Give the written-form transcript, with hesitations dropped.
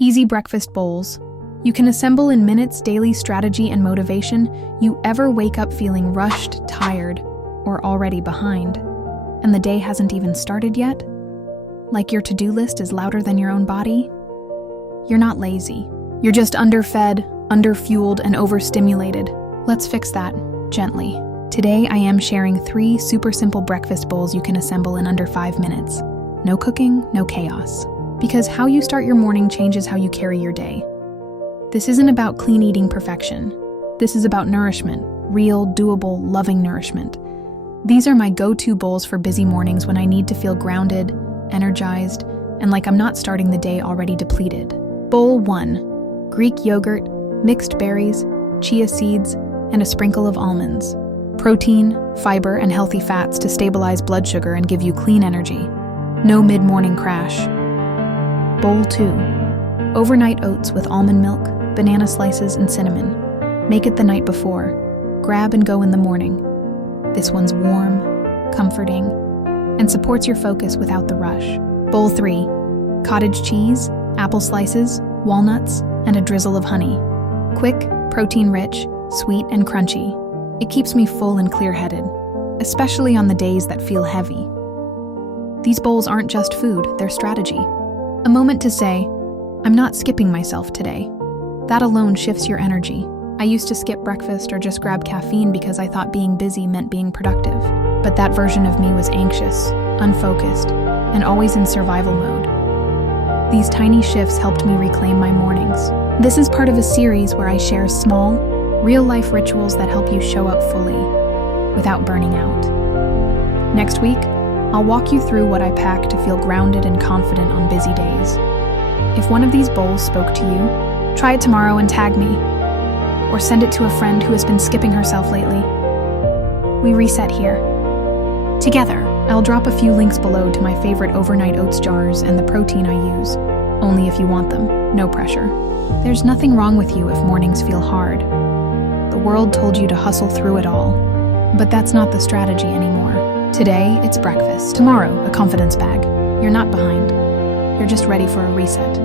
Easy breakfast bowls. You can assemble in minutes daily strategy and motivation. You ever wake up feeling rushed, tired, or already behind, and the day hasn't even started yet? Like your to-do list is louder than your own body? You're not lazy. You're just underfed, underfueled, and overstimulated. Let's fix that, gently. Today, I am sharing 3 super simple breakfast bowls you can assemble in under 5 minutes. No cooking, no chaos. Because how you start your morning changes how you carry your day. This isn't about clean eating perfection. This is about nourishment, real, doable, loving nourishment. These are my go-to bowls for busy mornings when I need to feel grounded, energized, and like I'm not starting the day already depleted. Bowl 1. Greek yogurt, mixed berries, chia seeds, and a sprinkle of almonds. Protein, fiber, and healthy fats to stabilize blood sugar and give you clean energy. No mid-morning crash. Bowl 2. Overnight oats with almond milk, banana slices, and cinnamon. Make it the night before. Grab and go in the morning. This one's warm, comforting, and supports your focus without the rush. Bowl 3. Cottage cheese, apple slices, walnuts, and a drizzle of honey. Quick, protein-rich, sweet, and crunchy. It keeps me full and clear-headed, especially on the days that feel heavy. These bowls aren't just food, they're strategy. A moment to say, I'm not skipping myself today. That alone shifts your energy. I used to skip breakfast or just grab caffeine because I thought being busy meant being productive. But that version of me was anxious, unfocused, and always in survival mode. These tiny shifts helped me reclaim my mornings. This is part of a series where I share small, real-life rituals that help you show up fully, without burning out. Next week, I'll walk you through what I pack to feel grounded and confident on busy days. If one of these bowls spoke to you, try it tomorrow and tag me. Or send it to a friend who has been skipping herself lately. We reset here. Together, I'll drop a few links below to my favorite overnight oats jars and the protein I use. Only if you want them, no pressure. There's nothing wrong with you if mornings feel hard. The world told you to hustle through it all, but that's not the strategy anymore. Today, it's breakfast. Tomorrow, a confidence bag. You're not behind. You're just ready for a reset.